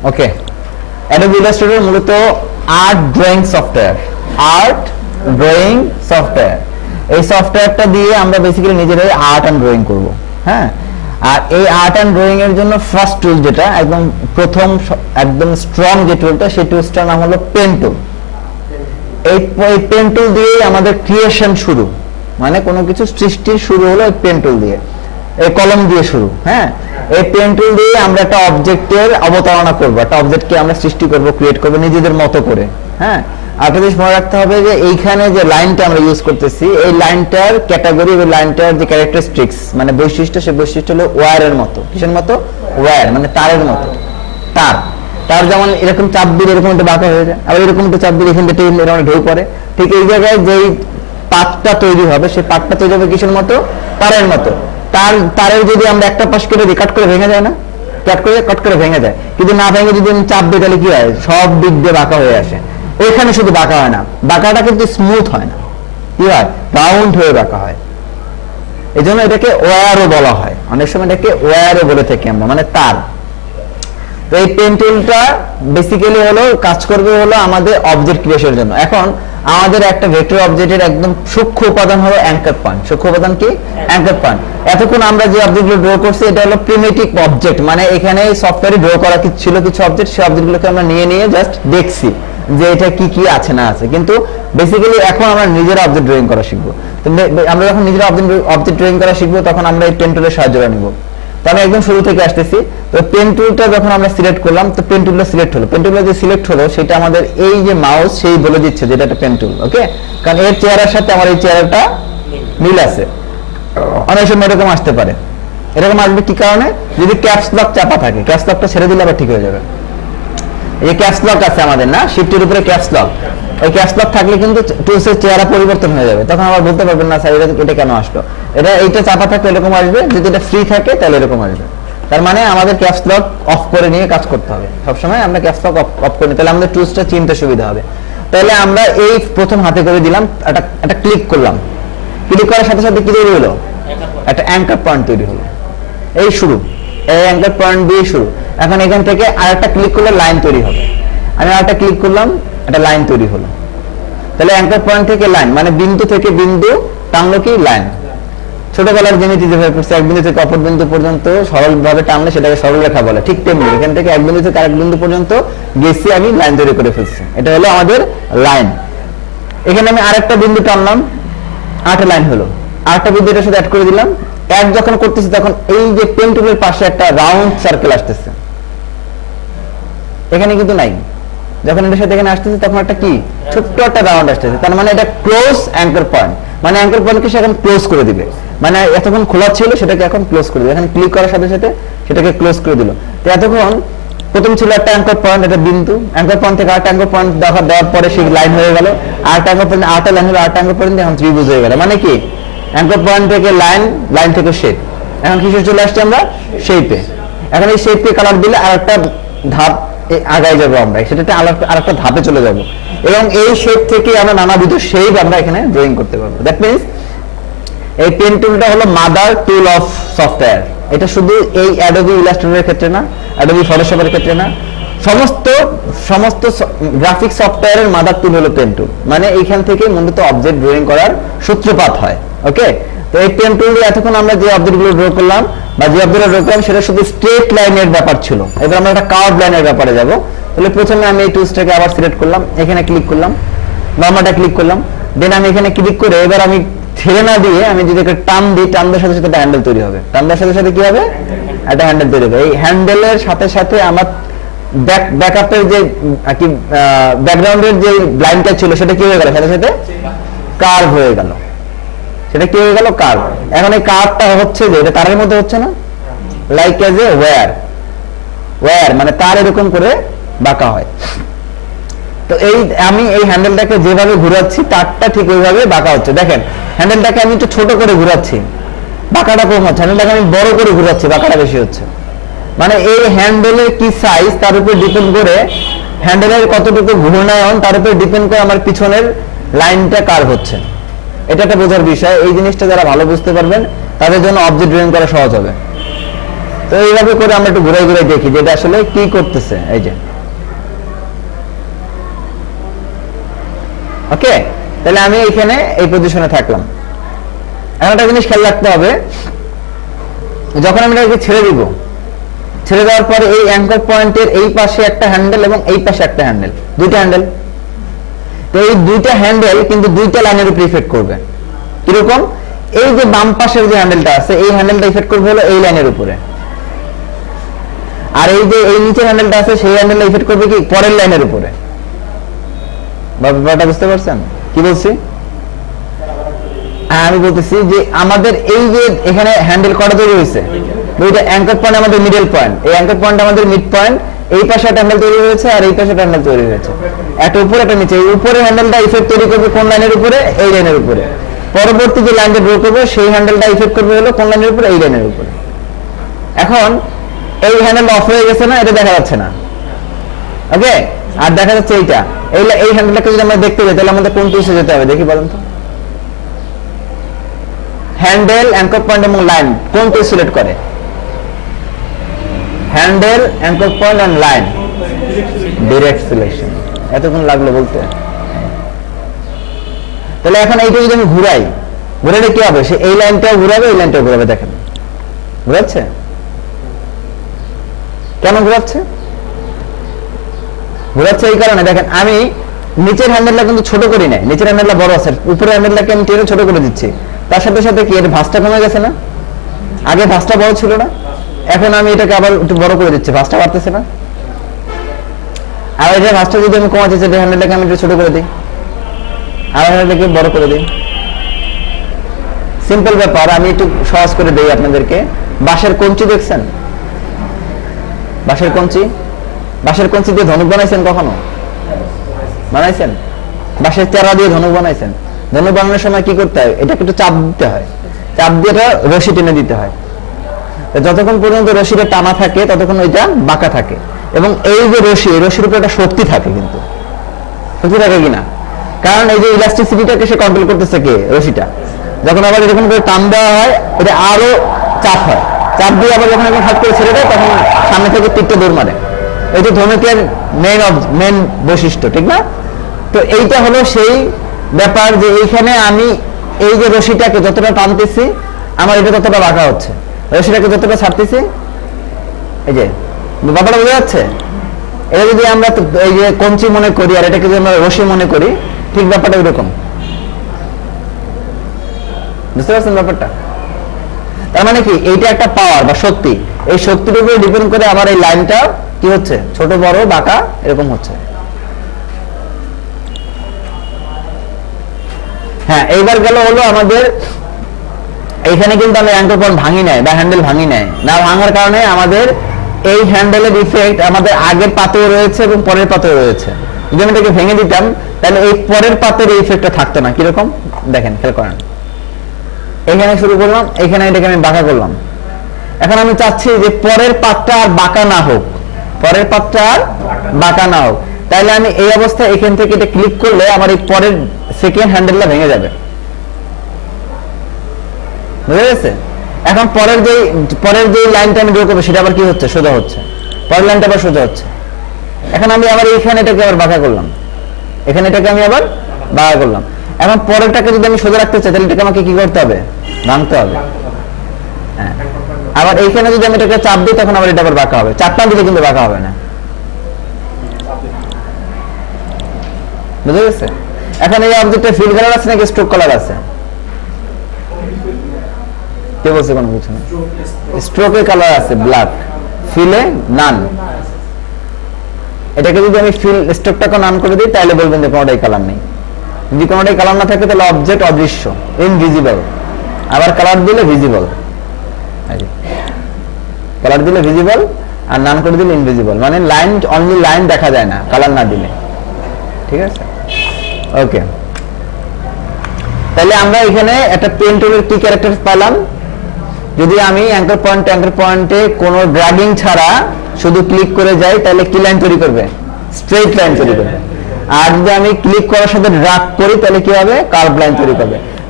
ওকে, Adobe Illustrator মূলত art drawing software, art drawing software. এই সফটওয়্যারটা দিয়ে আমরা বেসিক্যালি নিজেরাই আর্ট অ্যান্ড ড্রয়িং করব। হ্যাঁ, আর এই আর্ট অ্যান্ড ড্রয়িং এর জন্য ফার্স্ট টুল যেটা একদম প্রথম একদম স্ট্রং যে টুলটা, সেই টুলটার নাম হলো পেন টুল। এই পেন টুল দিয়ে আমাদের ক্রিয়েশন শুরু, মানে কোনো কিছু সৃষ্টির শুরু হলো এই পেন টুল দিয়ে, এই কলম দিয়ে শুরু। হ্যাঁ, এই পেন টুল দিয়ে আমরা একটা অবজেক্টের অবতারণা করব, একটা অবজেক্টকে আমরা সৃষ্টি করব, ক্রিয়েট করব নিজেদের মতো করে। হ্যাঁ, একটা জিনিস মনে রাখতে হবে যে এইখানে যে লাইনটা আমরা ইউজ করতেছি, এই লাইনটার ক্যাটাগরি, এই লাইনটার যে ক্যারেক্টারিস্টিক্স মানে বৈশিষ্ট্য, সেই বৈশিষ্ট্য হলো ওয়্যারের মতো। কিসের মতো? ওয়্যার, মানে তারের মতো। তার তার যেমন এরকম চাপ দিলে এরকম একটা বাঁকা হয়ে যায়, আবার এরকম একটা চাপ দিলে এখান থেকে এরকম ঢেউ পড়ে। ঠিক এই জায়গায় যেই পাতটা তৈরি হবে, সেই পাতটা তৈরি হবে কিসের মতো? তারের মতো। তারের যদি আমরা একটা পাশ করে কাট করে ভেঙে যায় না, কাট করে ভেঙে যায়, কিন্তু না ভেঙে যদি আমি চাপ দিই তাহলে কি হয়? সব দিক দিয়ে বাঁকা হয়ে আসে। এখানে শুধু বাঁকা হয় না, বাঁকাটা কিন্তু স্মুথ হয় না, কি হয়? রাউন্ড হয়ে বাঁকা হয়। এই জন্য এটাকে ওয়্যারও বলা হয়, অনেক সময় এটাকে ওয়্যারও বলে থাকি আমরা, মানে তার। তো এই পেন টুলটা বেসিক্যালি হলো কাজ করবে হলো আমাদের অবজেক্ট ক্রিয়েশনের জন্য। এখন আমাদের একটা ভেক্টর অবজেক্টের একদম সূক্ষ্ম উপাদান হলো অ্যাঙ্কার পয়েন্ট। সূক্ষ্ম উপাদান কি? Anchor point. এতক্ষণ আমরা যে অবজেক্টগুলো ড্র করছি এটা হলো প্রিমিটিভ অবজেক্ট, মানে এখানে সফটওয়্যারে ড্র করা ছিল কিছু অবজেক্ট, সেই অবজেক্টগুলোকে আমরা নিয়ে জাস্ট দেখছি যে এটা কি কি আছে না আছে। কিন্তু বেসিক্যালি এখন আমরা নিজেরা অবজেক্ট ড্রয়িং করা শিখবো। তো আমরা যখন নিজেরা অবজেক্ট ড্রয়িং করা শিখবো তখন আমরা এই পেন টুলের সাহায্য নিব। তো আমি একদম শুরু থেকে আসতেছি। তো পেন টুলটা যখন আমরা সিলেক্ট করলাম, তো পেন টুলটা সিলেক্ট হলো। পেন টুলটা যে সিলেক্ট হলো সেটা আমাদের এই যে মাউস সেই বলে দিচ্ছে যে এটা একটা পেন টুল। ওকে, কারণ এর চেহারার সাথে আমার এই চেহারাটা মিল আছে। অনেক সময় এরকম আসতে পারে। এরকম আসবে কি কারণে? যদি ক্যাপস লক চাপা থাকে, ক্যাপস লকটা ছেড়ে দিলে আবার ঠিক হয়ে যাবে। এই যে ক্যাপস লক আছে আমাদের না, শিফটের উপরে ক্যাপস লক, এই ক্যাপস লক থাকলে কিন্তু টুলসের চেহারা পরিবর্তন হয়ে যাবে। তখন আবার বলতে পারবেন না স্যার এটা কেন আসলো। এইটা চাপা থাকলে এরকম আসবে, যদি এটা ফ্রি থাকে তাহলে এরকম আসবে। তার মানে আমাদের ক্যাপস লক অফ করে নিয়ে কাজ করতে হবে সবসময়। আমরা ক্যাপস লক অফ করে নিই, তাহলে আমাদের টুলসটা চিনতে সুবিধা হবে। তাহলে আমরা এই প্রথম হাতে করে দিলাম, একটা ক্লিক করলাম, ক্লিক করার সাথে সাথে কি তৈরি হলো? একটা অ্যাঙ্কার পয়েন্ট তৈরি হলো। এই শুরু, এই অ্যাঙ্কার পয়েন্ট দিয়ে শুরু। এখন এখান থেকে আরেকটা ক্লিক করলে লাইন তৈরি হবে। আমি আরেকটা ক্লিক করলাম, একটা লাইন তৈরি হলো। তাহলে অ্যাঙ্কার পয়েন্ট থেকে লাইন, মানে বিন্দু থেকে বিন্দু টানলো কি? লাইন। ছোটবেলার জ্যামিতি যেভাবে পড়ছে, এক বিন্দু থেকে অপর বিন্দু পর্যন্ত সরলভাবে টানলে সেটাকে সরলরেখা বলে, ঠিক তেমনি এখান থেকে এক বিন্দু থেকে আরেক বিন্দু পর্যন্ত গেছি, আমি লাইন তৈরি করে ফেলছি। এটা হলো আমাদের লাইন। এখানে আমি আরেকটা বিন্দু টানলাম, আরেকটা লাইন হলো। আরেকটা বিন্দু এটার সাথে অ্যাড করে দিলাম। অ্যাড যখন করতেছি তখন এই যে পেন টুলের পাশে একটা রাউন্ড সার্কেল আসতেছে, এখানে কিন্তু নাই। যখন এটার সাথে এখানে আসতেছে তখন একটা কি ছোট্ট একটা রাউন্ড আসতেছে। তার মানে এটা ক্লোজ অ্যাঙ্কার পয়েন্ট, মানে অ্যাঙ্কার পয়েন্টকে সে এখন ক্লোজ করে দিবে। মানে এতক্ষণ খোলা ছিল সেটাকে এখন ক্লোজ করে দিবে। এখানে ক্লিক করার সাথে সাথে সেটাকে ক্লোজ করে দিল। তো এতক্ষণ প্রথম ছিল একটা অ্যাঙ্কার পয়েন্ট, একটা বিন্দু, অ্যাঙ্কার পয়েন্ট থেকে আরেকটা অ্যাঙ্কার পয়েন্ট দেওয়ার পরে সেই লাইন হয়ে গেল, আরেকটা অ্যাঙ্কার পয়েন্ট, আরেকটা লাইন হলো, আরেকটা অ্যাঙ্কার পয়েন্ট এখন ত্রিভুজ হয়ে গেল। মানে কি অ্যাঙ্কার পয়েন্ট থেকে লাইন, লাইন থেকে শেপ। এখন কিসে চলে আসছে আমরা? শেপে। এখন এই শেপকে কালার দিলে আরেকটা ধাপ আগায় যাবো আমরা, সেটাতে আরেকটা ধাপে চলে যাব, এবং এই শেপ থেকে আমরা নানাবিধ শেপ আমরা এখানে ড্রয়িং করতে পারবো। দ্যাট মিনস এই পেন টুলটা হলো মাদার টুল অফ সফটওয়্যার। এটা শুধু এই অ্যাডোবি ইলাস্ট্রেটরের ক্ষেত্রে না, অ্যাডোবি ফটোশপের ক্ষেত্রে না, সমস্ত গ্রাফিক সফটওয়্যারের মাদার টুল হলো পেন টুল। মানে এইখান থেকে মূলত অবজেক্ট ড্রয়িং করার সূত্রপাত হয়। ওকে, তো এই পেন টুল দিয়ে এতক্ষণ আমরা যে অবজেক্টগুলো ড্র করলাম বা যে অবজেক্টগুলো ড্র করলাম সেটা শুধু স্ট্রেট লাইনের ব্যাপার ছিল। এবার আমরা একটা কার্ভ লাইনের ব্যাপারে যাব। তাহলে প্রথমে আমি এই টুলসটাকে আবার সিলেক্ট করলাম, এখানে ক্লিক করলাম, নরমালটা ক্লিক করলাম, দেন আমি এখানে ক্লিক করে এবার আমি ছেড়ে না দিয়ে আমি যদি একটা টান দিই, টান দেওয়ার সাথে সাথে একটা হ্যান্ডেল তৈরি হবে। টান দেওয়ার সাথে সাথে কি হবে? একটা হ্যান্ডেল তৈরি হবে। এই হ্যান্ডেলের সাথে সাথে আমার ব্যাকআপের যে কি ব্যাকগ্রাউন্ডের যে লাইনটা ছিল সেটা কি হয়ে গেল? সাথে সাথে কার্ভ হয়ে গেল। সেটা কি হয়ে গেল? কার্ভ। এখন এই কার্ভটা হচ্ছে যে এটা তারের মধ্যে হচ্ছে না, লাইক এজ এ ওয়্যার, মানে তার এরকম করে বাঁকা হয়। তো আমি এই হ্যান্ডেলটাকে যেভাবে ঘুরাচ্ছি তারটা ঠিক ওইভাবে বাঁকা হচ্ছে। দেখেন হ্যান্ডেলটাকে আমি একটু ছোট করে ঘুরাচ্ছি, বাঁকাটা কম হচ্ছে। হ্যান্ডেলটাকে আমি বড় করে ঘুরাচ্ছি, বাঁকাটা বেশি হচ্ছে। মানে এই হ্যান্ডেলের কি সাইজ তার উপর ডিপেন্ড করে, হ্যান্ডেলের কতটুকু ঘূর্ণায়ন তার উপর ডিপেন্ড করে আমার পিছনের লাইনটা কার্ভ হচ্ছে। এটা একটা বোঝার বিষয়। এই জিনিসটা যারা ভালো বুঝতে পারবেন তাদের জন্য অবজেক্ট ড্রয়িং করা সহজ হবে। তো এইভাবে করে আমরা একটু ঘুরে ঘুরে দেখি যে এটা আসলে কি করতেছে। এই যে ওকে, তাহলে আমি এখানে এই পজিশনে থাকলাম। এখন একটা জিনিস খেয়াল রাখতে হবে, যখন আমি এটাকে ছেড়ে দিব, ছেড়ে দেওয়ার পরে এই অ্যাঙ্কর পয়েন্টের এই পাশে একটা হ্যান্ডেল এবং এই পাশে একটা হ্যান্ডেল, দুইটা হ্যান্ডেল। তো এই দুইটা হ্যান্ডেল কিন্তু দুইটা লাইনের উপর ইফেক্ট করবে। কিরকম? এই যে বাম পাশের যে হ্যান্ডেলটা আছে এই হ্যান্ডেলটা ইফেক্ট করবে হলো এই লাইনের উপরে, আর এই যে এই নিচের হ্যান্ডেলটা আছে সেই হ্যান্ডেলটা ইফেক্ট করবে কি পরের লাইনের উপরে। ব্যাপারটা বুঝতে পারছেন কি বলছি? আমি বলতেছি যে আমাদের এই যে এখানে হ্যান্ডেল কটা তৈরি হয়েছে, দুইটা অ্যাঙ্কর পয়েন্ট আমাদের মিডল পয়েন্ট, এই অ্যাঙ্কর পয়েন্ট আমাদের মিড পয়েন্ট, এই পাশে একটা হ্যান্ডেল তৈরি হয়েছে আর এই পাশে একটা হ্যান্ডেল তৈরি হয়েছে, একটা উপরে একটা নিচে। এই উপরের হ্যান্ডেলটা ইফেক্ট তৈরি করবে কোন লাইনের উপরে? এই লাইনের উপরে। পরবর্তী যে লাইনটা ড্র করবে সেই হ্যান্ডেলটা ইফেক্ট করবে হলো কোন লাইনের উপরে? এই লাইনের উপরে। এখন এই হ্যান্ডেলটা অফ হয়ে গেছে না, এটা দেখা যাচ্ছে না, ওকে? আর দেখা যাচ্ছে এইটা, এই হ্যান্ডেলটাকে যদি আমরা দেখতে যাই তাহলে আমাদের কোন টুলসে যেতে হবে দেখি বলেন তো? হ্যান্ডেল, অ্যাঙ্কর পয়েন্ট এবং লাইন কোন টুল সিলেক্ট করে? Handle, anchor point and line, direct selection. এতক্ষণ লাগলো বলতে। তাহলে এখন এইটা যদি আমি ঘুরাই, ঘুরালে কি হবে? সে এই লাইনটাও ঘুরাবে, এই লাইনটাও ঘুরাবে। দেখেন ঘুরাচ্ছে। কেন ঘুরাচ্ছে? ঘুরাচ্ছে এই কারণে, দেখেন আমি নিচের হ্যান্ডেলটা কিন্তু ছোট করি নাই, নিচের হ্যান্ডেলটা বড় আছে, উপরের হ্যান্ডেলটাকে আমি টেনে ছোট করে দিচ্ছি। তার সাথে সাথে কি এর ভাঁজটা কমে গেছে না? আগে ভাঁজটা বড় ছিল না, এখন আমি এটাকে আবার একটু বড় করে দিচ্ছি, ভাঁজটা বাড়তেছে না? আর এটা ভাঁজটা যদি আমি কমাতে চাই, হ্যান্ডেলটাকে আমি একটু ছোট করে দিই, আর হ্যান্ডেলটাকে বড় করে দিই। সিম্পল ব্যাপার। আমি একটু সহজ করে দিই আপনাদেরকে। বাঁশের কঞ্চি দেখছেন? বাঁশের কঞ্চি, বাঁশের কঞ্চি দিয়ে ধনুক বানাইছেন কখনো? বানাইছেন? বাঁশের চারা দিয়ে ধনুক বানাইছেন? ধনুক বানানোর সময় কি করতে হয়? এটাকে একটু চাপ দিতে হয়, চাপ দিয়ে এটা রশি টেনে দিতে হয়। যতক্ষণ পর্যন্ত রশিটা টানা থাকে ততক্ষণ ওইটা বাঁকা থাকে, এবং এই যে রশি, এই রশির উপর একটা শক্তি থাকে, কিন্তু শক্তি থাকে কিনা? কারণ এই যে ইলাস্টিসিটিটাকে সে কন্ট্রোল করতেছে কে? রশিটা। যখন আবার এরকম করে টান দেওয়া হয় এটা আরো চাপ হয়, চাপ দিয়ে আবার যখন এখন হাত করে ছেড়ে দেয় তখন সামনে থেকে তীরটা দৌড় মারে। এই যে ধনুকের মেইন বৈশিষ্ট্য, ঠিক না? তো এইটা হলো সেই ব্যাপার যে এইখানে আমি এই যে রশিটাকে যতটা টানতেছি আমার এটা ততটা বাঁকা হচ্ছে, রশিটাকে যতটা ছাড়তেছি, এই যে ব্যাপারটা বোঝা যাচ্ছে? এটা যদি আমরা এই যে কঞ্চি মনে করি আর এটাকে যদি আমরা রশি মনে করি, ঠিক ব্যাপারটা এরকম। বুঝতে পারছেন ব্যাপারটা? তার মানে কি এইটা একটা পাওয়ার বা শক্তি, এই শক্তির উপরে ডিপেন্ড করে আমার এই লাইনটা কি হচ্ছে? ছোট বড় বাঁকা এরকম হচ্ছে। হ্যাঁ, এইবার গেল হলো আমাদের এইখানে কিন্তু আমি অ্যাঙ্কর পয়েন্ট ভাঙি নাই বা হ্যান্ডেল ভাঙি নাই, না ভাঙার কারণে আমাদের এই হ্যান্ডেলের ইফেক্ট আমাদের আগের পাতেও রয়েছে এবং পরের পাতেও রয়েছে। যদি আমি এটাকে ভেঙে দিতাম তাহলে এই পরের পাতের এই ইফেক্টটা থাকতো না। কিরকম দেখেন, খেয়াল করেন। এখানে শুরু করলাম, এখানে এটাকে আমি বাঁকা করলাম। এখন আমি চাচ্ছি যে পরের পাতটা আর বাঁকা না হোক, পরের পাতটা আর বাঁকা না হোক। তাহলে আমি এই অবস্থায় এখান থেকে এটা ক্লিক করলে আমার এই পরের সেকেন্ড হ্যান্ডেলটা ভেঙে যাবে। বুঝা গেছে? এখন পরের যে লাইনটা আমি ড্র করবো সেটা আবার কি হচ্ছে? সোজা হচ্ছে। পরের লাইনটা আবার সোজা হচ্ছে। এখন আমি আবার এইখানে এটাকে আবার বাঁকা করলাম, এখানে এটাকে আমি আবার বাঁকা করলাম। এখন পরেরটাকে যদি আমি সোজা রাখতে চাই তাহলে এটাকে আমাকে কি করতে হবে? ভাঙতে হবে। হ্যাঁ, আবার এইখানে যদি আমি এটাকে চাপ দিই তখন আবার এটা আবার বাঁকা হবে। চাপ না দিলে কিন্তু বাঁকা হবে না। বুঝা গেছে? এখন এই অবজেক্টে ফিল কালার আছে নাকি স্ট্রোক কালার আছে? কে বলছে? কোনো কিছু না, স্ট্রোকের কালার আছে ব্ল্যাক, ফিলে নান। এটাকে যদি আমি ফিল স্ট্রোকটাকে নান করে দিই তাহলে বলবেন যে কোনোটাই কালার নেই। যদি কোনোটাই কালার না থাকে তাহলে অবজেক্ট অদৃশ্য, ইনভিজিবল। আবার কালার দিলে ভিজিবল, কালার দিলে ভিজিবল আর নান করে দিলে ইনভিজিবল, মানে লাইন, অনলি লাইন দেখা যায় না কালার না দিলে। ঠিক আছে? ওকে, তাহলে আমরা এখানে একটা পেন টুলের কি ক্যারেক্টার পেলাম? যদি আমি অ্যাঙ্কর পয়েন্টে কোনো ড্র্যাগিং ছাড়া শুধু ক্লিক করে যাই তাহলে কি লাইন তৈরি করবে? স্ট্রেট লাইন তৈরি করবে। আর যদি আমি ক্লিক করার সাথে ড্র্যাগ করি তাহলে কি হবে? কার্ভ লাইন তৈরি করবে।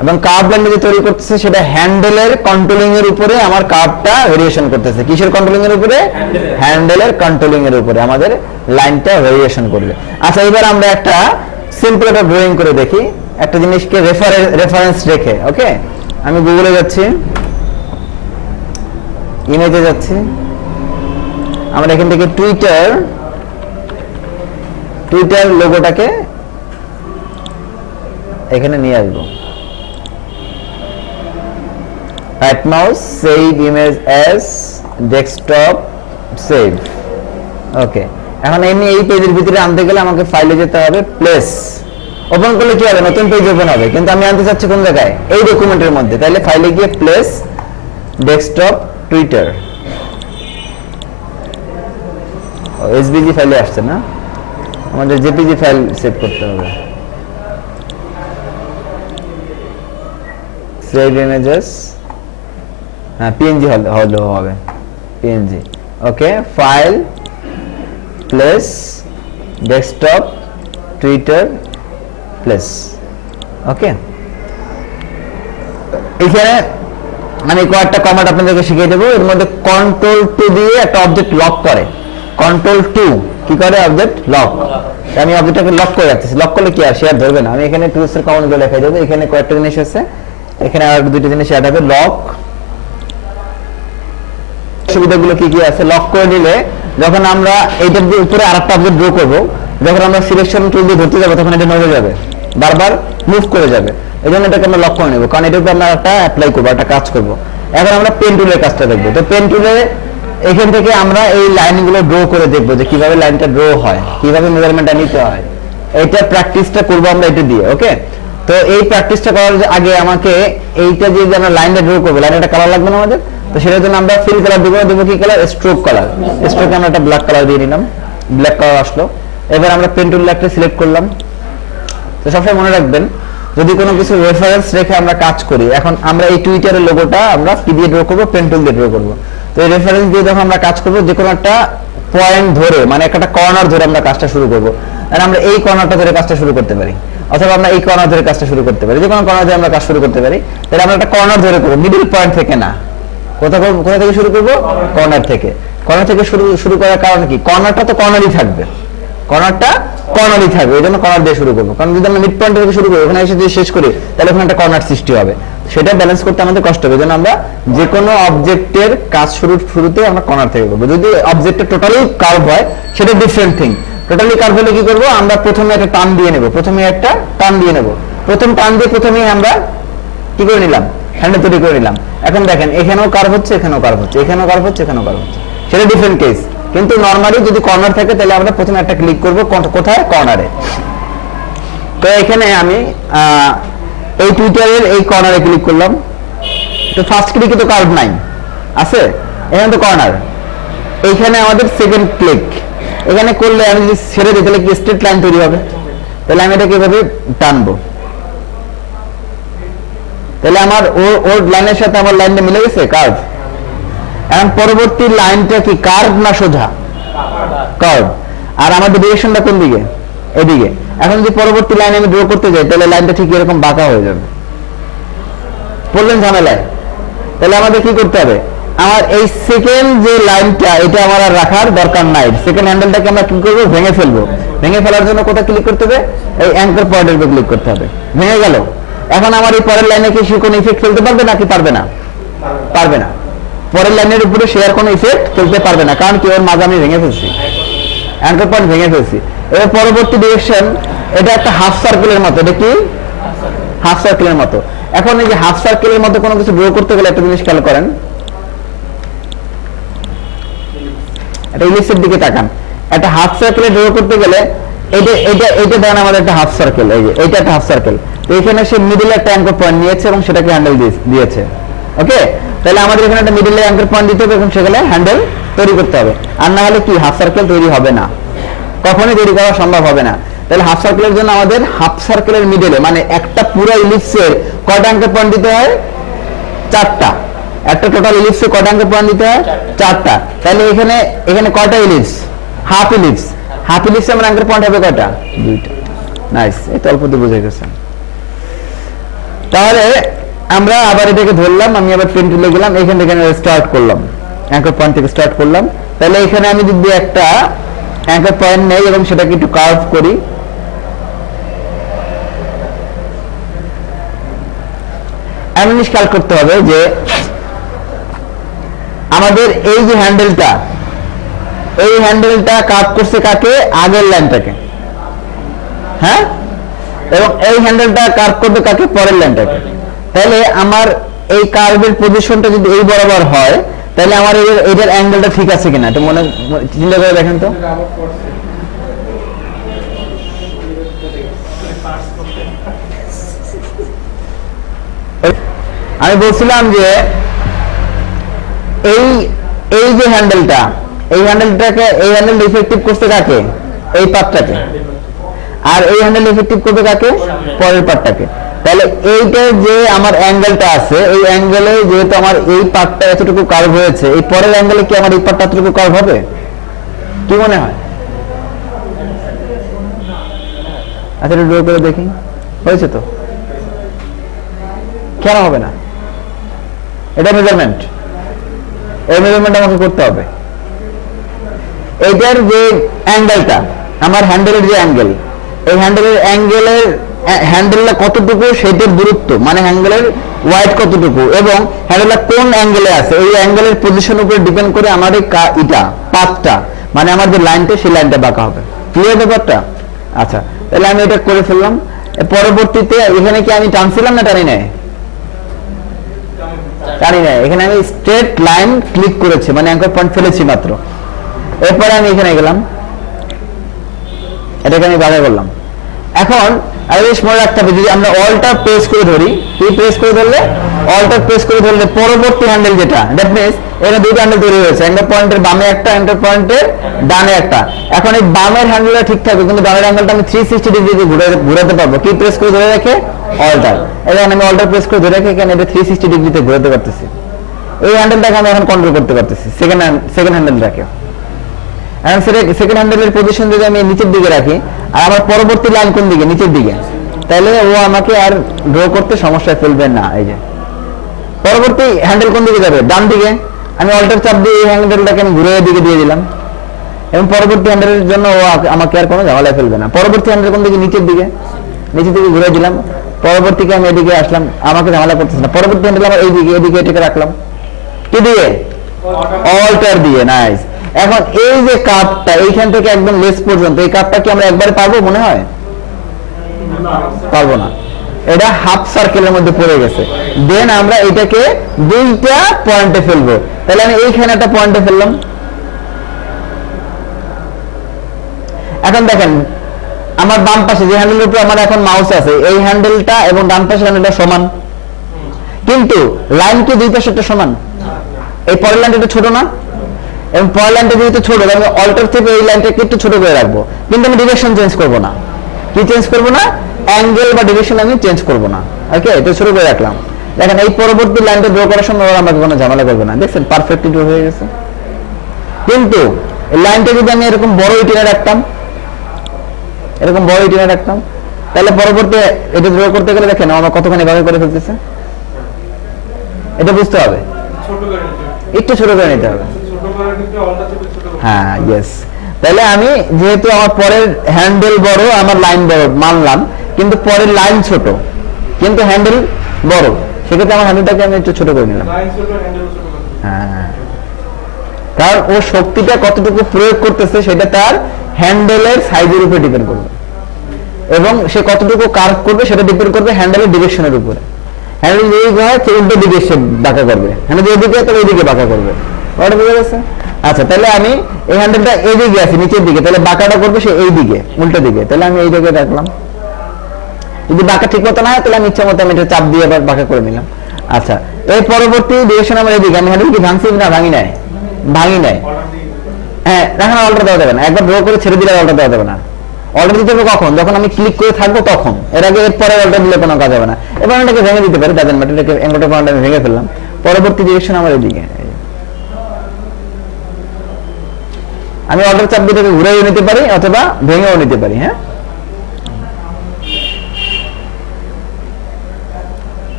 এবং কার্ভ লাইন যে তৈরি করতেছে সেটা হ্যান্ডেলের কন্ট্রোলিং এর উপরে আমার কার্ভটা ভেরিয়েশন করতেছে। কিসের কন্ট্রোলিং এর উপরে? হ্যান্ডেলের কন্ট্রোলিং এর উপরে আমাদের লাইনটা ভেরিয়েশন করবে। আচ্ছা, এবার আমরা একটা সিম্পল একটা ড্রয়িং করে দেখি, একটা জিনিসকে রেফারেন্স রেখে। ওকে, আমি গুগলে যাচ্ছি, ইমেজে যাচ্ছি, আমরা এখান থেকে টুইটার লোগোটাকে এখানে নিয়ে আসবো। Right mouse, save image as desktop, save. ওকে, এখন এমনি এই পেজের ভিতরে আনতে গেলে আমাকে ফাইলে যেতে হবে, প্লেস। ওপেন করলে কি হবে? নতুন পেজ ওপেন হবে, কিন্তু আমি আনতে চাচ্ছি কোন জায়গায়? এই ডকুমেন্টের মধ্যে। তাহলে ফাইলে গিয়ে প্লেস, ডেস্কটপ, টুইটার, এসভিজি ফাইলে আসছে না, আমাদের জেপিজি ফাইল সেভ করতে হবে। সেভ ইমেজেস, হ্যাঁ পিএনজি হলেও হবে, পিএনজি। ওকে, file, place, desktop, Twitter, place. ওকে, এখানে আমি কয়েকটা কমান্ড আপনাদেরকে শিখিয়ে দেবো। এর মধ্যে কন্ট্রোল 2 দিয়ে একটা অবজেক্ট লক করে। কন্ট্রোল 2 কি করে? Object lock. আমি অবজেক্টটাকে লক করে রাখতেছি। লক করলে কি আর শেয়ার ধরবে না। আমি এখানে টুলস এর কমান্ডগুলো দেখাই দেবো। এখানে কয়েকটা জিনিস আছে, এখানে আর দুটো জিনিস অ্যাড হবে। লক সুবিধাগুলো কি কি আছে? লক করে দিলে যখন আমরা এইটার উপরে আরেকটা অবজেক্ট ড্র করব, যখন আমরা সিলেকশন টুল দিয়ে ধরতে যাবো তখন এটা নড়ে যাবে, বারবার মুভ করে যাবে। এই জন্য এটাকে আমরা লক করে নেব, কারণ এটার উপর আমরা একটা অ্যাপ্লাই করবো, একটা কাজ করব। এখন আমরা পেন টুলের কাজটা দেখবো। তো পেন টুলে এখান থেকে আমরা এই লাইনগুলো ড্র করে দেখবো যে কিভাবে লাইনটা ড্র হয়, কিভাবে মেজারমেন্টটা নিতে হয়। এইটা প্র্যাকটিসটা করবো আমরা এটা দিয়ে। ওকে, তো এই প্র্যাকটিসটা করার আগে আমাকে এইটা যে আমরা লাইনটা ড্র করবো, লাইনে একটা কালার লাগবে না আমাদের। তো সেটার জন্য আমরা ফিল কালার দেবো কি কালার? Stroke colour. স্ট্রোকে আমরা একটা ব্ল্যাক কালার দিয়ে নিলাম, ব্ল্যাক কালার আসলো। এবার আমরা পেন টুল একটা সিলেক্ট করলাম। তো সবসময় মনে রাখবেন, যদি কোনো কিছু রেফারেন্স রেখে আমরা কাজ করি, এখন আমরা এই টুইটারের লোগোটা আমরা কি দিয়ে ড্র করবো? পেন টুল দিয়ে ড্র করবো। তো এই রেফারেন্স দিয়ে যখন আমরা কাজ করবো, যে কোনো একটা পয়েন্ট ধরে, মানে একটা কর্নার ধরে আমরা কাজটা শুরু করবো। আর আমরা এই কর্নারটা ধরে কাজটা শুরু করতে পারি, অথবা আমরা এই কর্নার ধরে কাজটা শুরু করতে পারি, যে কোনো কর্নার ধরে আমরা কাজ শুরু করতে পারি। তাহলে আমরা একটা কর্নার ধরে করবো, মিডল পয়েন্ট থেকে না। কোথা থেকে শুরু করবো? কর্নার থেকে। কর্নার থেকে শুরু করার কারণ কি? কর্নারটা তো কর্নারই থাকবে, কর্নারটা কর্নারই থাকবে, এই জন্য কর্নার দিয়ে শুরু করবো। কারণ যদি আমরা মিড পয়েন্ট থেকে শুরু করি, ওখানে এসে যদি শেষ করি, তাহলে ওখানে একটা কর্নার সৃষ্টি হবে, সেটা ব্যালেন্স করতে আমাদের কষ্ট হবে। এই জন্য আমরা যে কোনো অবজেক্টের কাজ শুরুতে আমরা কর্নার থেকে করবো। যদি অবজেক্টটা টোটালি কার্ভ হয়, সেটা ডিফারেন্ট থিং। টোটালি কার্ভ হলে কি করবো? আমরা প্রথমে একটা টান দিয়ে নেবো, প্রথম টান দিয়ে প্রথমেই আমরা কি করে নিলাম? হ্যান্ডেল তৈরি করে নিলাম। এখন দেখেন, এখানেও কার্ভ হচ্ছে, এখানেও কার্ভ হচ্ছে, এখানেও কার্ভ হচ্ছে, এখানেও কার্ভ হচ্ছে, সেটা ডিফারেন্ট কেস। কিন্তু নরমালি যদি কর্নার থাকে, তাহলে আমরা প্রথমে একটা ক্লিক করব, কোথায়? কর্নারে। তো এখানে আমি এই টুইটারের এই কর্নারে ক্লিক করলাম। তো ফার্স্ট ক্লিকে তো কার্ভ নাই, আছে এখানে তো কর্নার। এইখানে আমাদের সেকেন্ড ক্লিক, এখানে করলে আমি যদি ছেড়ে দিই, তাহলে কি স্ট্রেট লাইন তৈরি হবে। তাহলে আমি এটাকে এভাবে টানবো, তাহলে আমার ওর লাইনের সাথে আমার লাইনটা মিলে গেছে, কার্ভ। এখন পরবর্তী লাইনটা কি কার্ভ না সোজা? কার্ভ। আর আমাদের ডিরেকশনটা কোন দিকে? এদিকে। এখন যদি পরবর্তী লাইন আমি ড্র করতে যাই, তাহলে লাইনটা ঠিক এরকম বাঁকা হয়ে যাবে, পড়লেন ঝামেলায়। তাহলে আমাদের কি করতে হবে? আমার এই সেকেন্ড যে লাইনটা, এটা আমার আর রাখার দরকার নাই। সেকেন্ড হ্যান্ডেলটাকে আমরা কি করবো? ভেঙে ফেলবো। ভেঙে ফেলার জন্য কোথায় ক্লিক করতে হবে? এই অ্যাঙ্কর পয়েন্টের উপর ক্লিক করতে হবে। ভেঙে গেল। এখন আমার এই পরের লাইনে কি সে কোনো ইফেক্ট ফেলতে পারবে নাকি পারবে না? পারবে না। পরের লাইনের উপরে সে আর কোনো ইফেক্ট ফেলতে পারবে না, কারণ কি? ওর মাঝে আমি ভেঙে ফেলছি, অ্যাঙ্কর পয়েন্ট ভেঙে ফেলছি। এবার পরবর্তী ডিরেকশন, এটা একটা হাফ সার্কেলের মতো। এটা কি? হাফ সার্কেলের মতো। এখন এই যে হাফ সার্কেলের মতো কোনো কিছু ড্র করতে গেলে একটা জিনিস খেয়াল করেন, এটা ইলিপসের দিকে তাকান। একটা হাফ সার্কেলে ড্র করতে গেলে এইটা দেন আমাদের একটা হাফ সার্কেল, এই যে এইটা একটা হাফ সার্কেল। তো এখানে সে মিডলে একটা অ্যাঙ্কর পয়েন্ট নিয়েছে এবং সেটাকে হ্যান্ডেল দিয়েছে। ওকে, তাহলে আমাদের এখানে একটা মিডলে অ্যাঙ্কর পয়েন্ট দিতে হবে এবং সেখানে হ্যান্ডেল তৈরি করতে হবে। আর না হলে কি হাফ সার্কেল তৈরি হবে না, কখনোই তৈরি করা সম্ভব হবে না। তাহলে হাফ সার্কেলের জন্য আমাদের হাফ সার্কেলের মিডলে, মানে একটা পুরো ইলিপসের কয়টা অ্যাঙ্কর পয়েন্ট দিতে হয়? 4টা। একটা টোটাল ইলিপসে কয়টা অ্যাঙ্কর পয়েন্ট দিতে হয়? 4টা। তাহলে এখানে কয়টা ইলিপস? Half ellipse. হাফ ইলিপসে আমার অ্যাঙ্কর পয়েন্ট হবে কয়টা? 2টা। নাইস, এই তো অল্প দিয়ে বুঝে গেছে। এবার পরবর্তী ডিরেকশন, এটা একটা হাফ সার্কেলের মতো। তাহলে আমরা আবার এটাকে ধরলাম, আমি আবার পেন টুলে গেলাম, এখান থেকে স্টার্ট করলাম, অ্যাঙ্কার পয়েন্ট থেকে স্টার্ট করলাম। তাহলে এখানে আমি যদি একটা অ্যাঙ্কার পয়েন্ট নেই এবং সেটাকে একটু কার্ভ করি, এমন জিনিস খেয়াল করতে হবে যে আমাদের এই যে হ্যান্ডেলটা, এই হ্যান্ডেলটা কার্ভ করছে কাকে? আগের লাইনটাকে, হ্যাঁ, এবং এই হ্যান্ডেলটা কার্ভ করবে কাকে? পরের লাইনটাকে। তাহলে আমার এই কার্ভের পজিশনটা যদি এই বরাবর হয়, তাহলে আমার এটার অ্যাঙ্গেলটা ঠিক আছে কিনা এটা মনে চিন্তা করে দেখেন তো। আমি বলছিলাম যে এই এই যে হ্যান্ডেলটা, এই হ্যান্ডেলটাকে, এই হ্যান্ডেলটা ইফেক্টিভ করতে কাকে? এই পার্টটাকে। আর এই হ্যান্ডেল ইফেক্টিভ করবে কাকে? পরের পার্টটাকে। তাহলে এইটার যে আমার অ্যাঙ্গেলটা আছে, এই অ্যাঙ্গেলে যেহেতু আমার এই পার্টটা এতটুকু কার্ভ হয়েছে, এই পরের অ্যাঙ্গেলে কি আমার এই পার্টটা এতটুকু কার্ভ হবে? কি মনে হয়? আচ্ছা একটু ড্র করে দেখি, হয়েছে তো? কেন হবে না? এটা মেজারমেন্ট, এই মেজারমেন্ট আমাকে করতে হবে। এইটার যে অ্যাঙ্গেলটা, আমার হ্যান্ডেলের যে অ্যাঙ্গেল, এই হ্যান্ডেলের অ্যাঙ্গেলের হ্যান্ডেলটা কতটুকু সেটার দূরত্ব, মানে হ্যান্ডেলের ওয়াইড কতটুকু এবং হ্যান্ডেলটা কোন অ্যাঙ্গেলে আছে, এই অ্যাঙ্গেলের পজিশনের উপর ডিপেন্ড করে আমার এই এটা পাথটা, মানে আমার যে লাইনটা, সেই লাইনটা বাঁকা হবে। ক্লিয়ার ব্যাপারটা? আচ্ছা, তাহলে আমি এটা করে ফেললাম। পরবর্তীতে এখানে কি আমি টানছিলাম না টানি নাই? টানি নাই। এখানে আমি স্ট্রেট লাইন ক্লিক করেছি, মানে অ্যাঙ্কার পয়েন্ট ফেলেছি মাত্র। এরপরে আমি এখানে গেলাম, এটাকে আমি বাঁকা করলাম। এখন মনে রাখতে হবে, যদি আমরা অল্টার প্রেস করে ধরি, কি প্রেস করে ধরলে? অল্টার প্রেস করে ধরলে পরবর্তী হ্যান্ডেল যেটা, দ্যাট মিন্স এখানে দুটো হ্যান্ডেল তৈরি হয়েছে, অ্যাঙ্কার পয়েন্টের বামে একটা, অ্যাঙ্কার পয়েন্টের ডানে একটা। এখন এই বামের হ্যান্ডেলটা ঠিক থাকবে, কিন্তু ডানের হ্যান্ডেলটা আমি 360 ডিগ্রি ঘুরাতে পারবো। কি প্রেস করে ধরে রেখে? অল্টার। এখানে আমি অল্টার প্রেস করে ধরে রেখে এখানে এটা 360 ডিগ্রিতে ঘুরাতে পারতেছি। এই হ্যান্ডেলটাকে আমি এখন কন্ট্রোল করতে পারতেছি, সেকেন্ড হ্যান্ডেলটাকে। এখন সেকেন্ড হ্যান্ডেলের পজিশন যদি আমি নিচের দিকে রাখি, আর আমার পরবর্তী লাইন কোন দিকে? নিচের দিকে, তাহলে ও আমাকে আর ড্র করতে সমস্যায় ফেলবে না। এই যে পরবর্তী হ্যান্ডেল কোন দিকে যাবে? ডান দিকে। আমি অল্টার চাপ দিয়ে এই হ্যান্ডেলটাকে আমি ঘুরে দিকে দিয়ে দিলাম, এবং পরবর্তী হ্যান্ডেলের জন্য ও আমাকে আর কোনো ঝামেলায় ফেলবে না। পরবর্তী হ্যান্ডেল কোন দিকে? নিচের দিকে, নিচের দিকে ঘুরে দিলাম। পরবর্তীকে আমি এদিকে আসলাম, আমাকে ঝামেলা করতেছে না। পরবর্তী হ্যান্ডেল আমার এইদিকে, এদিকে এটাকে রাখলাম, কি দিয়ে? অল্টার দিয়ে। নাইস। এখন এই যে কাপটা এইখান থেকে একদম লেস পর্যন্ত, এই কাপটা কি আমরা একবারে পারবো মনে হয়? পারবো না, এটা হাফ সার্কেলের মধ্যে পড়ে গেছে। দেন আমরা এটাকে দুইটা পয়েন্টে ফেলবো। তাহলে আমি এইখানে একটা পয়েন্টে ফেললাম। এখন দেখেন আমার বাম পাশে যে হ্যান্ডেলের উপর আমার এখন মাউস আছে, এই হ্যান্ডেলটা এবং ডান পাশের হ্যান্ডেলটা সমান, কিন্তু লাইন কি দুই পাশেরটা সমান? এই পরের লাইনটা ছোট না? এবং পরের লাইনটা যেহেতু ছোট, আমি অল্টার থেকে এই লাইনটাকে একটু ছোট করে রাখবো, কিন্তু আমি ডিরেকশন চেঞ্জ করবো না। কি চেঞ্জ করবো না? অ্যাঙ্গেল বা ডিরেকশন আমি চেঞ্জ করবো না। ওকে, এটা ছোট করে রাখলাম। দেখেন এই পরবর্তী লাইনটা ড্র করার সময় আমাকে কোনো ঝামেলা করবে না। দেখছেন পারফেক্টলি ড্র হয়ে গেছে। কিন্তু এই লাইনটা যদি আমি এরকম বড় টেনে রাখতাম, এরকম বড় টেনে রাখতাম, তাহলে পরবর্তী এটা ড্র করতে গেলে দেখেন আমার কতখানি ভাবে করে ফেলতেছে। এটা বুঝতে হবে, একটু ছোট করে নিতে হবে। হ্যাঁ, ইয়েস। তাহলে আমি যেহেতু আমার পরের হ্যান্ডেল বড়, আমার লাইন বড় মানলাম, কিন্তু পরের লাইন ছোট কিন্তু হ্যান্ডেল বড়, সেক্ষেত্রে আমার হ্যান্ডেলটাকে আমি একটু ছোট করে নিলাম। হ্যাঁ, কারণ ও শক্তিটা কতটুকু প্রয়োগ করতেছে সেটা তার হ্যান্ডেলের সাইজের উপর ডিপেন্ড করবে, এবং সে কতটুকু কার্ভ করবে সেটা ডিপেন্ড করবে হ্যান্ডেলের ডিরেকশনের উপরে। হ্যান্ডেল যেদিকে হয় সে উল্টো দিকে সে বাঁকা করবে, হ্যান্ডেল যেদিকে তাহলে ওইদিকে বাঁকা করবে। ওটা বুঝে গেছে? আচ্ছা, তাহলে আমি এই হ্যান্ডেলটা এইদিকে আছি নিচের দিকে, তাহলে বাঁকাটা করবে সে এই দিকে, উল্টো দিকে। তাহলে আমি এই দিকে রাখলাম। যদি বাঁকা ঠিক মতো না হয় তাহলে আমি ইচ্ছা মতো আমি এটা চাপ দিয়ে আবার বাঁকা করে নিলাম। আচ্ছা, এর পরবর্তী ডিরেকশন আমার এইদিকে। আমি হ্যান্ডেল কি ভাঙছি না? ভাঙি নাই, ভাঙি নাই। হ্যাঁ, এখন অল্টার দেওয়া যাবে না, একবার ড্র করে ছেড়ে দিলে অল্টার দেওয়া যাবে না। অল্টার দিতে হবে কখন? যখন আমি ক্লিক করে থাকবো তখন। এর আগে এর পরে অল্টার দিলে কোনো কাজ হবে না। এবার এটাকে ভেঙে দিতে পারি, তাদের এটাকে অ্যাঙ্গেলটা পয়েন্ট আমি ভেঙে ফেললাম। পরবর্তী ডিরেকশন আমার এদিকে। আমি অল্টার চাপ দিয়ে ঘুরেও নিতে পারি অথবা ভেঙেও নিতে পারি। হ্যাঁ,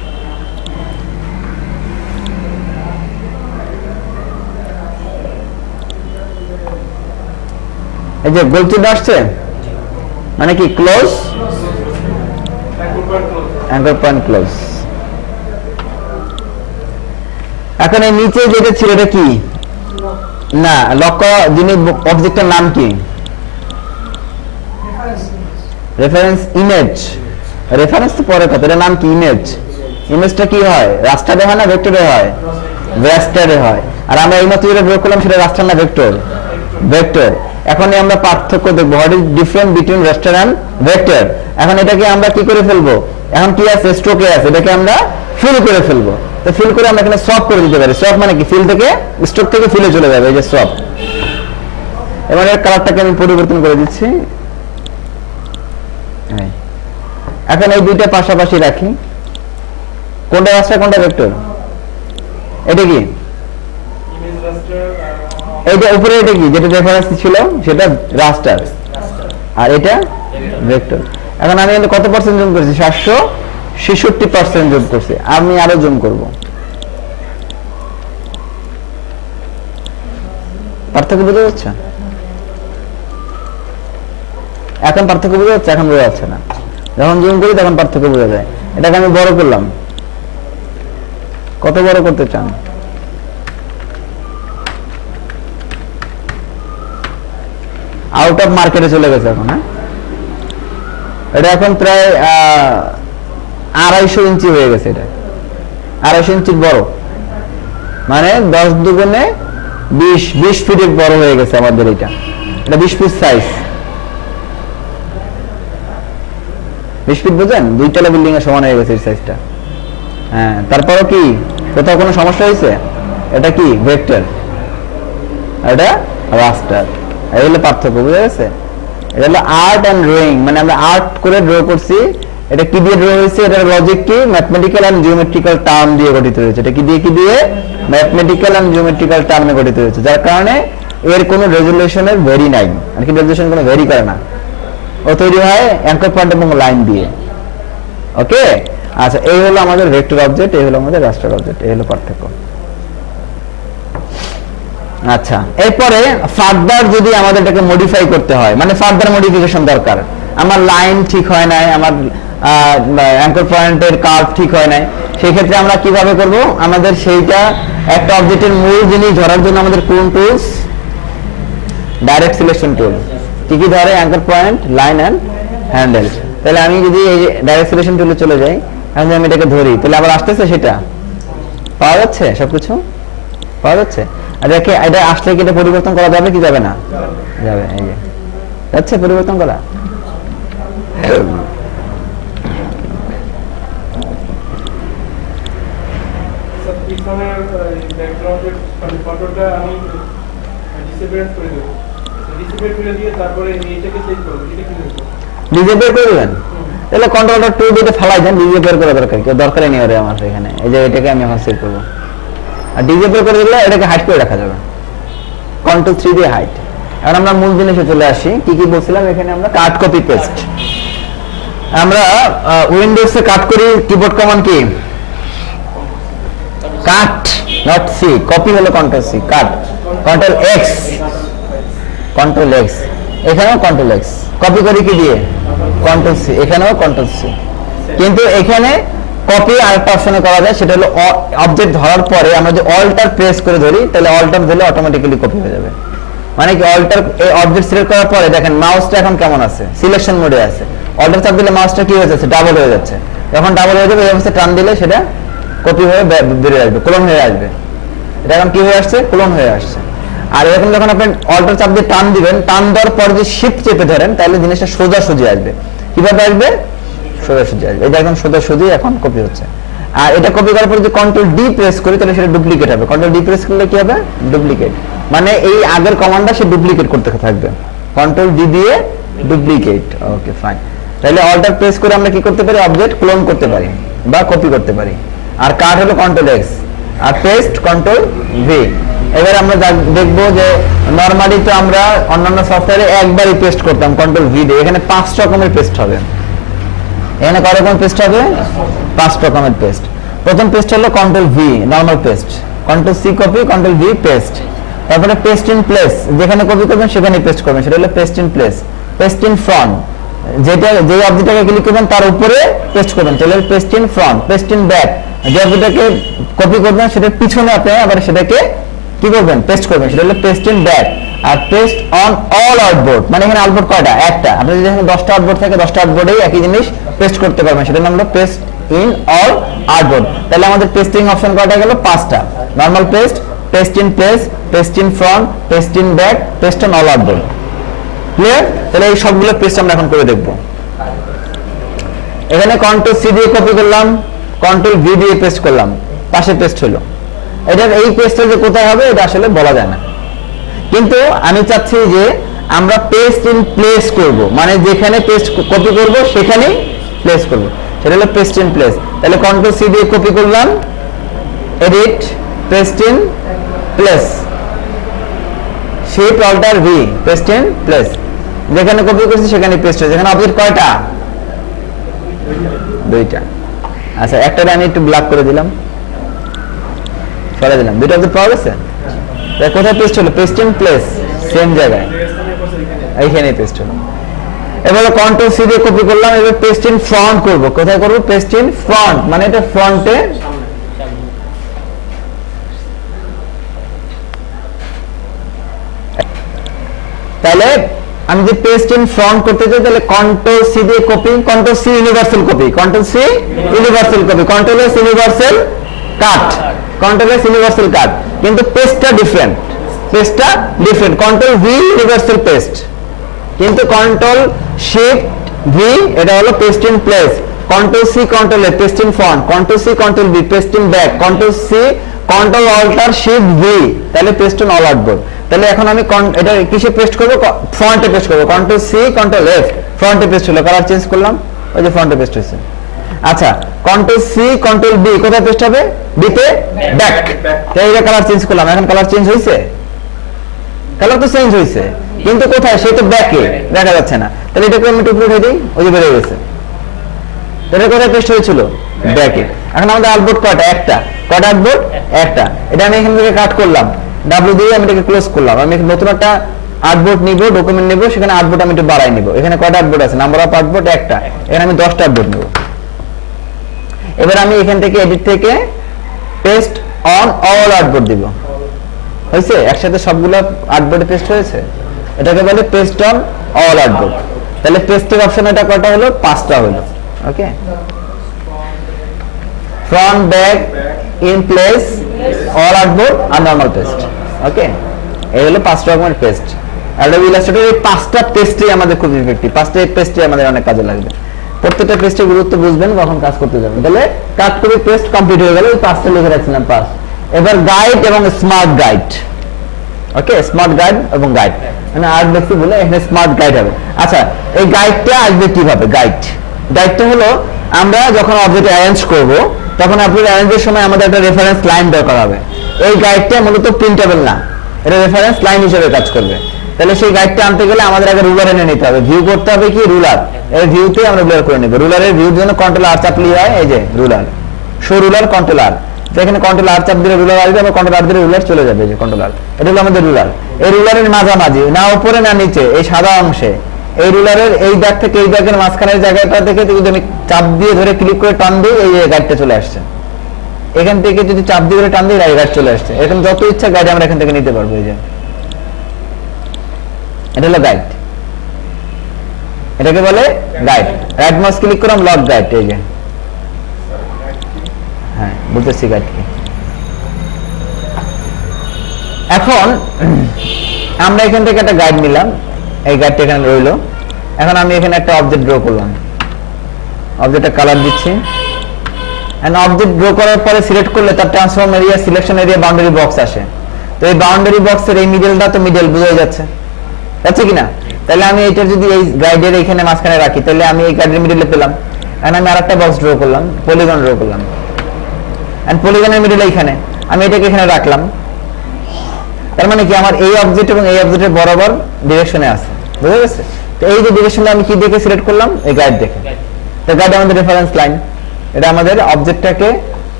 এই যে গোল চিহ্ন আসছে মানে কি ক্লোজ, অ্যাঙ্কর পয়েন্ট ক্লোজ। এখন এই নিচে যেটা ছিল এটা কি না লক্ষ্য যিনি অবজেক্টের নাম কি রেফারেন্স ইমেজ, রেফারেন্স তো পরে কথা, এর নাম কি ইমেজ। ইমেজটা কি হয় রাস্টারে হয় না ভেক্টরে হয়, রাস্টারে হয়। আর আমরা এইমাত্র যেটা প্রয়োগ করলাম সেটা রাস্টার না ভেক্টর, ভেক্টর। এখন আমরা পার্থক্য দেখব what is difference between raster and vector. এখন এটাকে আমরা কি করে ফেলবো, এখন কি আছে স্ট্রোকে আছে, এটাকে আমরা ফিল করে ফেলবো। তো ফিল করে আমরা এখানে সব করে দিতে পারি। সব মানে কি ফিল থেকে স্ট্রোক থেকে ফিলে চলে যাবে, এই যে সব। এবার এর কালারটাকে আমি পরিবর্তন করে দিচ্ছি। এখন এই দুইটা পাশাপাশি রাখি, কোনটা রাস্টার কোনটা ভেক্টর, এটা কি এইটা উপরে, এটা কি যেটা রেফারেন্স ছিল সেটা রাস্টার আর এটা ভেক্টর। এখন আমি কত পার্সেন্ট জুম করেছি 766% জুম করছি, আমি আরো জুম করব। পার্থক্য বোঝা যাচ্ছে? এখন পার্থক্য বোঝা যাচ্ছে? এখন বোঝা যাচ্ছে না। যখন জুম করি তখন পার্থক্য বোঝা যায়। এটাকে আমি বড় করলাম, কত বড় করতে চান? আউট অফ মার্কেটে চলে গেছে এখন। হ্যাঁ, এটা এখন প্রায় 250 ইঞ্চি হয়ে গেছে। এটা 250 ইঞ্চির বড়, মানে 10 দুগুণে 20 ফিটের বড় হয়ে গেছে আমাদের এটা। এটা 20 ফিট সাইজ। 20 ফিট বোঝেন, 2 তলা বিল্ডিং এর সমান হয়ে গেছে এই সাইজটা। হ্যাঁ, তারপরও কি কোথাও কোনো সমস্যা হয়েছে? এটা কি ভেক্টর, এটা রাস্টার। এই হলো পার্থক্য, বুঝা গেছে? এটা হলো আর্ট এন্ড ড্রয়িং, মানে আমরা আর্ট করে ড্র করছি। এটা কি দিয়ে ড্র হয়েছে? এটার লজিক কি? ম্যাথমেটিক্যাল এন্ড জিওমেট্রিক্যাল টার্ম দিয়ে গঠিত হয়েছে। এটা কি দিয়ে ম্যাথমেটিক্যাল এন্ড জিওমেট্রিক্যাল টার্মে গঠিত হয়েছে, যার কারণে এর কোনো রেজুলেশনের ভেরি নাই, আর কি রেজুলেশন কোনো ভেরি করে না। ও তৈরি হয় অ্যাঙ্কর পয়েন্ট এবং লাইন দিয়ে। ওকে, আচ্ছা, এই হলো আমাদের ভেক্টর অবজেক্ট, এই হলো আমাদের রাস্টার অবজেক্ট, এই হলো পার্থক্য। আচ্ছা, এরপরে ফার্দার যদি আমাদের এটাকে মডিফাই করতে হয়, মানে ফার্দার মডিফিকেশন দরকার, আমার লাইন ঠিক হয় নাই, আমার অ্যাঙ্কর পয়েন্টের কার্ভ ঠিক হয় নাই, সেই ক্ষেত্রে আমরা কিভাবে করব? আমাদের সেইটা একটা অবজেক্টের মূল জিনিস ধরার জন্য আমাদের কোন টুলস? Direct selection tool. কি কি ধরে? Anchor point, line and handle. তাহলে আমি যদি এই ডাইরেক্ট সিলেকশন টুলে চলে যাই, এখন আমি এটাকে ধরি, তাহলে আবার আসতেছে, সেটা পাওয়া যাচ্ছে, সবকিছু পাওয়া যাচ্ছে। আর দেখে এটা আসলে কি এটা পরিবর্তন করা যাবে কি যাবে না? যাবে। এই যে যাচ্ছে পরিবর্তন করা। ডিসেবল করে দিবেন, তাহলে কন্ট্রোলটা 2 দিয়ে ফেলাই দেন, ডিসেবল করা দরকার কি? দরকারই নেই ওরে আমার এখানে। এই যে এটাকে আমি এখন সেভ করব, আর ডিসেবল করে দিলে এটাকে হাইড করে রাখা যাবে, কন্ট্রোল 3 দিয়ে হাইড। এখন আমরা মূল জিনিসে চলে আসি। কি কি বলছিলাম? এখানে আমরা কাট, কপি, পেস্ট। আমরা উইন্ডোজে কাট করি, কিবোর্ড কমান্ড কি? কাট, নট সি। কপি হলো কন্ট্রোল সি, কাট কন্ট্রোল এক্স, কন্ট্রোল এক্স। এখানেও কন্ট্রোল এক্স। কপি করি কি দিয়ে? Control C. এখানেও কন্ট্রোল সি। কিন্তু এখানে কপি আরেকটা অপশনে করা যায়, সেটা হলো অবজেক্ট ধরার পরে আমরা যে অল্টার প্রেস করে ধরি, তাহলে অল্টার ধরলে অটোমেটিক্যালি কপি হয়ে যাবে। মানে কি অল্টার, এই অবজেক্ট সিলেক্ট করার পরে দেখেন মাউসটা এখন কেমন আছে? সিলেকশন মোডে আছে। অল্টার চাপ দিলে মাউসটা কি হয়ে যাচ্ছে? ডাবল হয়ে যাচ্ছে। যখন ডাবল হয়ে যাবে এই অবস্থায় টান দিলে সেটা কপি হয়ে বেরিয়ে আসবে, ক্লোন হয়ে আসবে। এটা এখন কি হয়ে আসছে? ক্লোন হয়ে আসছে। আর এরকম যখন আপনি অল্টার চাপ দিয়ে টান দিবেন, টান দেওয়ার পর যদি শিফট চেপে ধরেন, তাহলে জিনিসটা সোজাসুজি আসবে। কিভাবে আসবে? সোজাসুজি আসবে। এটা একদম সোজাসুজি এখন কপি হচ্ছে। আর এটা কপি করার পর যদি কন্ট্রোল ডি প্রেস করি, তাহলে সেটা ডুপ্লিকেট হবে। কন্ট্রোল ডি প্রেস করলে কি হবে? ডুপ্লিকেট। মানে এই আগের কমান্ডটা সে ডুপ্লিকেট করতে থাকবে। কন্ট্রোল ডি দিয়ে ডুপ্লিকেট। ওকে, ফাইন। তাহলে অল্টার প্রেস করে আমরা কি করতে পারি? অবজেক্ট ক্লোন করতে পারি বা কপি করতে পারি। আর কাট হলো কন্ট্রোল এক্স, আর পেস্ট কন্ট্রোল ভি। এবার আমরা দেখবো যে নরমালি তো আমরা অন্যান্য সফটওয়্যারে একবারই পেস্ট করতাম কন্ট্রোল ভি দিয়ে, এখানে 5 রকমের পেস্ট হবে। এখানে কয় রকমের পেস্ট হবে? 5 রকমের পেস্ট। প্রথম পেস্ট হলো control V, normal paste. Control C copy, control V paste. তারপরে পেস্ট ইন প্লেস, যেখানে কপি করবেন সেখানে পেস্ট করবেন, সেটা হলো paste in place. Paste in front, যেটা যে অবজেক্টটাকে ক্লিক করবেন তার উপরে পেস্ট করবেন, তাহলে paste in front. Paste in back, যে অবজেক্টটাকে কপি করবেন সেটার পিছনে আপনি আবার সেটাকে কি করবেন, পেস্ট করবেন, সেটা হলো paste in back. R paste on all outboard, মানে এখানে আউটবোর্ড কয়টা, একটা। আপনি যদি এখানে 10টা আউটবোর্ড থাকে 10টা আউটবোর্ডেই একই জিনিস পেস্ট করতে পারবেন, সেটার নাম হলো পেস্ট ইন অল আউটবোর্ড। তাহলে আমাদের পেস্টিং অপশন কয়টা গেল, 5টা। Normal paste, paste in place, paste in front, paste in back, paste on all outboard. Clear? তাহলে এই সবগুলো পেস্ট আমরা এখন করে দেখব। এখানে কন্ট্রোল সি দিয়ে কপি করলাম, কন্ট্রোল ভি দিয়ে পেস্ট করলাম, পাশে পেস্ট হলো। এটার এই পেস্টটা যে কোথায় হবে এটা আসলে বলা যায় না, কিন্তু আমি চাচ্ছি যে আমরা পেস্ট ইন প্লেস করব, মানে যেখানে পেস্ট কপি করব সেখানেই প্লেস করব, সেটা হলো পেস্ট ইন প্লেস। তাহলে কন্ট্রোল সি দিয়ে কপি করলাম, edit, paste in place, shift alter V, paste in place. যেখানে কপি করছি সেখানে পেস্ট হয়েছে। এখানে অবজেক্ট কয়টা, 2টা। আচ্ছা, একটারে আমি একটু ব্ল্যাক করে দিলাম, সরে দিলাম, 2টা অবজেক্ট পাওয়া গেছে। কোথায় পেস্ট হলো, পেস্ট ইন প্লেস, সেম জায়গায়, এইখানে পেস্ট হলো। এবারে কন্ট্রোল সি দিয়ে কপি করলাম, এবার পেস্ট ইন ফ্রন্ট করব। কোথায় করব, পেস্ট ইন ফ্রন্ট, মানে এটা ফ্রন্টে। তাহলে আমি যে পেস্ট ইন ফ্রন্ট করতে চাই, তাহলে কন্ট্রোল সি দিয়ে copy, control C universal copy, control C universal copy, control S universal কাট, কন্ট্রোল এস ইউনিভার্সাল কাট, কিন্তু পেস্টটা ডিফারেন্ট, পেস্টটা different. Control V universal paste, কিন্তু কন্ট্রোল শিফট ভি এটা হলো paste in place. Control C control A paste in front, control C control V paste in back, control C control alter shift V, তাহলে paste on all outboard. তাহলে এখন আমি এটা কিসে paste করব, ফ্রন্টে পেস্ট করব। কন্ট্রোল সি কন্ট্রোল এফ, ফ্রন্টে পেস্ট হলো, কালার চেঞ্জ করলাম, ওই যে ফ্রন্টে পেস্ট হয়েছে। আচ্ছা, কন্ট্রোল সি কন্ট্রোল বি, কোথায় পেস্ট হবে, বিতে ব্যাক। তাই এটা কালার চেঞ্জ করলাম, এখন কালার চেঞ্জ হয়েছে, কালার তো চেঞ্জ হয়েছে, কিন্তু কোথায়, সে তো ব্যাকে, দেখা যাচ্ছে না। তাহলে এটাকে আমি টুকরো উঠে দিই, ওই যে বেড়ে গেছে। এটা কোথায় পেস্ট হয়েছিল, ব্যাকে। এখন আমাদের আউটবোর্ড কয়টা, একটা। কয়টা আউটবোর্ড, একটা। এটা আমি এখান থেকে কাট করলাম, ডাব্লিউ দিয়ে আমি এটাকে ক্লোজ করলাম। আমি নতুন একটা আউটবোর্ড নিব, ডকুমেন্ট নিব, সেখানে আউটবোর্ড আমি একটু বাড়াই নিব। এখানে কয়টা আউটবোর্ড আছে, নাম্বার অফ আউটবোর্ড একটা, এখানে আমি 10টা আউটবোর্ড নেব। এবার আমি এখান থেকে এডিট থেকে পেস্ট অন অল আউটবোর্ড দিব। হয়েছে, একসাথে সবগুলো আউটবোর্ডে পেস্ট হয়েছে, এটাকে বলে পেস্ট অন অল আউটবোর্ড। তাহলে পেস্টের অপশন এটা কয়টা হলো, 5টা হলো। ওকে, front, back, in place, all outboard R normal paste. ওকে, এই হলো 5 রকমের পেস্ট। অ্যাডোবি ইলাস্ট্রেটর এই 5টা পেস্টই আমাদের খুব ইফেক্টিভ, 5টা পেস্টই আমাদের অনেক কাজে লাগবে। প্রত্যেকটা পেস্টের গুরুত্ব বুঝবেন কখন কাজ করতে যাবেন। তাহলে কাট করে পেস্ট কমপ্লিট হয়ে গেল, এই 5টা লিখে রাখছিলাম 5। এবার গাইড এবং স্মার্ট গাইড। ওকে, স্মার্ট গাইড এবং গাইড, মানে আর্ট দেখতে বলে এখানে স্মার্ট গাইড হবে। আচ্ছা, এই গাইডটা আসবে কিভাবে, গাইডটা হলো আমরা যখন অবজেক্ট অ্যারেঞ্জ করব তখন অবজেক্ট অ্যারেঞ্জের সময় আমাদের একটা রেফারেন্স লাইন দরকার হবে। এই গাইডটা মূলত প্রিন্টেবল না, এটা রেফারেন্স লাইন হিসেবে কাজ করবে। তাহলে সেই গাইডটা আনতে গেলে আমাদের আগে রুলার এনে নিতে হবে, ভিউ করতে হবে কি রুলার, এই ভিউতে আমরা রুলার করে নেব। রুলারের ভিউর জন্য কন্ট্রোল আর চাপলি হয়, এই যে রুলার, শো রুলার কন্ট্রোল আর। এখানে কন্ট্রোল আর চাপ দিলে রুলার আসবে, আবার কন্ট্রোল আর দিলে রুলার চলে যাবে, এই যে কন্ট্রোল আর। এটা হলো আমাদের রুলার। এই রুলারের মাঝামাঝি, না উপরে না নিচে, এই সাদা অংশে, এই রুলারের এই দাগ থেকে এই দাগের মাঝখানের জায়গাটা থেকে যদি আমি চাপ দিয়ে ধরে ক্লিক করে টান দিই, এই গাইডটা চলে আসছে। এখান থেকে যদি চাপ দিয়ে ধরে টান দিই, গাইড চলে আসছে। এরকম যত ইচ্ছা গাইড আমরা এখান থেকে নিতে পারবো। এই যে এটা হলো গাইড, এটাকে বলে গাইড। রাইট মাউস ক্লিক করলাম, লক গাইড, এই যে, হ্যাঁ বুঝতেছি গাইড কি। এখন আমরা এখান থেকে একটা গাইড নিলাম, এই গাইডটা এখানে রইলো। এখন আমি এখানে একটা অবজেক্ট ড্র করলাম, অবজেক্টটা কালার দিচ্ছি। এন্ড অবজেক্ট ড্র করার পরে সিলেক্ট করলে তার transform area, selection area, boundary box আসে। তো এই বাউন্ডারি বক্সের এই মিডলটা তো মিডল বোঝা যাচ্ছে কিনা। তাহলে আমি এটা যদি এই গাইডের এখানে মাঝখানে রাখি, তাহলে আমি এই গাইডের মিডলে পেলাম। এন্ড আমি আরেকটা বক্স ড্র করলাম, পলিগন ড্র করলাম, এন্ড পলিগনের মিডল এইখানে আমি এটাকে এখানে রাখলাম। তার মানে কি আমার এই অবজেক্ট এবং এই অবজেক্টের বরাবর ডিরেকশনে আছে, বুঝা গেছে। তো এই যে ডিরেকশনে আমি কি দেখে সিলেক্ট করলাম, এই গাইড দেখে। তো গাইড আমাদের রেফারেন্স লাইন, এটা আমাদের অবজেক্টটাকে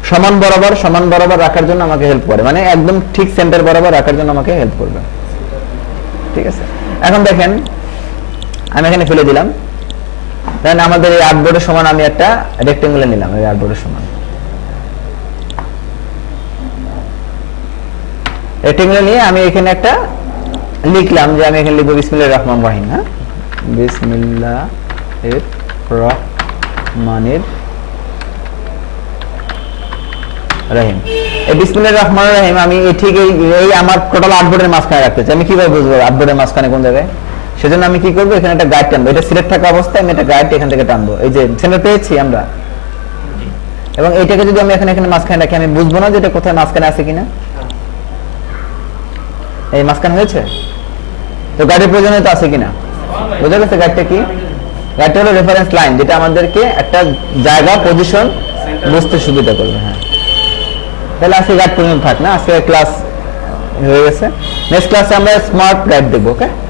সমান বরাবর রাখার জন্য আমাকে হেল্প করে, মানে একদম ঠিক সেন্টার বরাবর রাখার জন্য আমাকে হেল্প করবে। ঠিক আছে, এখন দেখেন আমি এখানে ফেলে দিলাম, দেন আমাদের এই আর্টবোর্ডের সমান আমি একটা রেক্টেঙ্গুলার নিলাম, এই আর্টবোর্ডের সমান রেক্টেঙ্গুলার নিয়ে আমি এখানে একটা লিখলাম যে আমি এখানে লিখবো বিসমিল্লাহির রহমানির রহিম। হ্যাঁ, বিসমিল্লাহির রহমানির রহিম। এই বিসমিল্লাহির রহমানির রহিম আমি ঠিক এই আমার টোটাল আর্টবোর্ডের মাঝখানে রাখতে চাই। আমি কিভাবে বুঝবো আর্টবোর্ডের মাঝখানে কোন জায়গায়? সেজন্য আমি কি করবো, এখানে একটা গাইড টানবো, এটা সিলেক্ট থাকা অবস্থায় আমি একটা গাইড এখান থেকে টানবো, এই যে সেন্টার পেয়েছি আমরা, এবং এইটাকে যদি আমি এখানে মাঝখানে রাখি আমি বুঝবো না যে এটা কোথায় মাঝখানে আছে কিনা। এই মাঝখানে হয়েছে তো গাইডের প্রয়োজনীয়তা আছে কিনা, বুঝা গেছে? গাইডটা কি? গাইডটা হলো রেফারেন্স লাইন, যেটা আমাদেরকে একটা জায়গা পজিশন বুঝতে সুবিধা করবে। হ্যাঁ, তাহলে আজকে গাইড পর্যন্ত থাক না, আজকে ক্লাস হয়ে গেছে। নেক্সট ক্লাসে আমরা স্মার্ট গাইড দেখবো। ওকে।